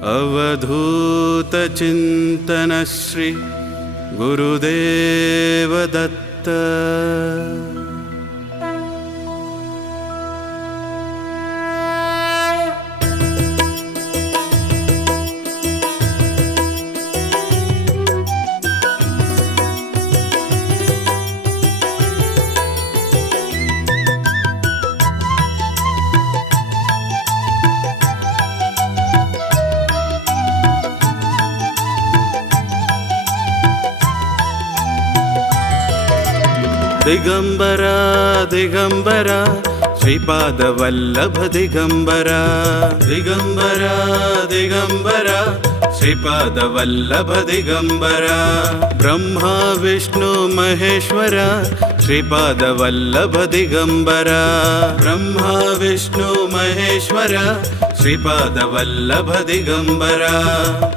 अवधूत चिंतन श्री गुरुदेव दत्त। दिगंबरा दिगंबरा श्रीपाद वल्लभ दिगंबरा, दिगंबरा दिगंबरा श्रीपाद वल्लभ दिगंबरा। ब्रह्मा विष्णु महेश्वरा श्रीपाद वल्लभ दिगंबरा, ब्रह्मा विष्णु महेश्वरा श्रीपाद वल्लभ दिगंबरा।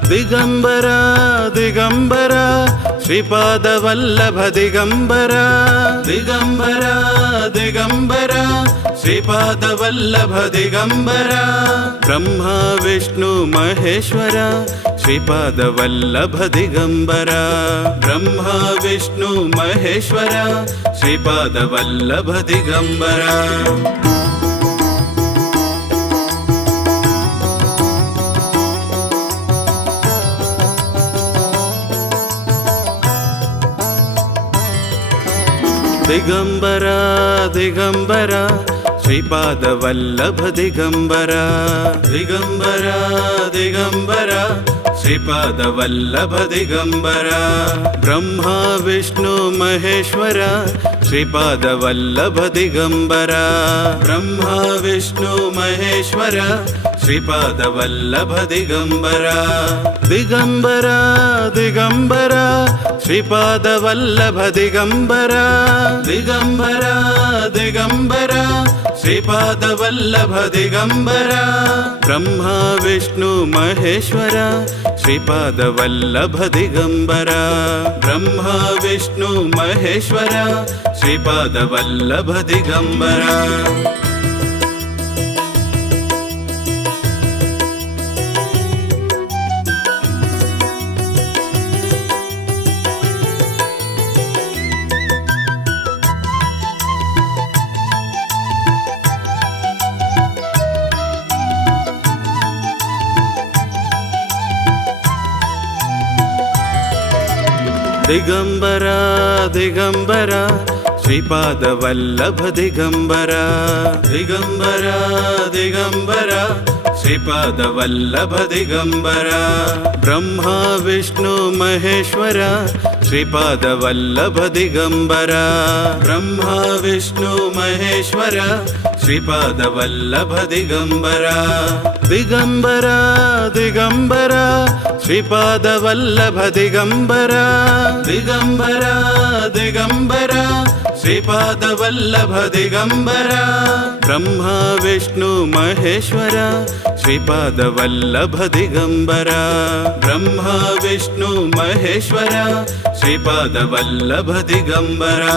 दिगंबरा दिगंबरा श्रीपाद वल्लभ दिगंबरा, दिगंबरा दिगंबरा श्रीपाद वल्लभ दिगंबरा। ब्रह्मा विष्णु महेश्वरा श्रीपाद वल्लभ दिगंबरा, ब्रह्मा विष्णु महेश्वरा श्रीपाद वल्लभ दिगंबरा। दिगंबरा दिगंबरा श्रीपाद वल्लभ दिगंबरा, दिगंबरा दिगंबरा श्रीपाद वल्लभ दिगंबरा। ब्रह्मा विष्णु महेश्वरा श्रीपाद वल्लभ दिगंबरा, ब्रह्मा विष्णु महेश्वरा श्रीपाद वल्लभ दिगंबरा। दिगंबरा दिगंबरा श्रीपाद वल्लभ दिगंबरा, दिगंबरा दिगंबरा श्रीपाद वल्लभ दिगंबरा। ब्रह्मा विष्णु महेश्वरा श्रीपाद वल्लभ दिगंबरा, ब्रह्मा विष्णु महेश्वरा श्रीपाद वल्लभ दिगंबरा। दिगंबरा दिगंबरा श्रीपाद वल्लभ दिगंबरा, दिगंबरा दिगंबरा श्रीपाद वल्लभ दिगंबरा। ब्रह्मा विष्णु महेश्वरा श्रीपाद वल्लभ दिगंबरा, ब्रह्मा विष्णु महेश्वरा श्रीपाद वल्लभ दिगंबरा। दिगंबरा दिगंबरा श्रीपाद वल्लभ दिगंबरा, दिगंबरा दिगंबरा श्रीपाद वल्लभ दिगंबरा। ब्रह्मा विष्णु महेश्वरा श्रीपाद वल्लभ दिगंबरा, ब्रह्मा विष्णु महेश्वरा श्रीपाद वल्लभ दिगंबरा।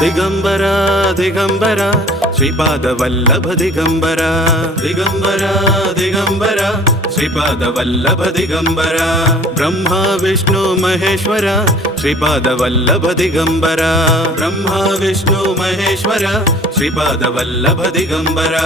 दिगंबरा दिगंबरा श्रीपाद वल्लभ दिगंबरा, दिगंबरा दिगंबरा श्रीपाद वल्लभ दिगंबरा। ब्रह्मा विष्णु महेश्वरा श्रीपाद वल्लभ दिगंबरा, ब्रह्मा विष्णु महेश्वरा श्रीपाद वल्लभ दिगंबरा।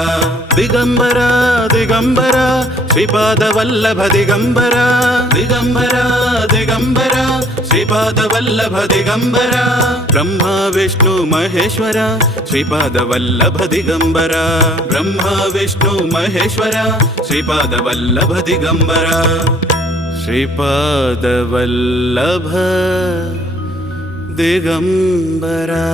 दिगंबरा दिगंबरा श्रीपाद वल्लभ दिगंबरा, दिगंबरा दिगंबरा श्रीपाद वल्लभ दिगंबरा। ब्रह्मा विष्णु महेश्वरा श्रीपाद वल्लभ दिगंबरा, ब्रह्मा विष्णु महेश्वरा श्रीपाद वल्लभ दिगंबरा। श्रीपाद वल्लभ दिगंबरा।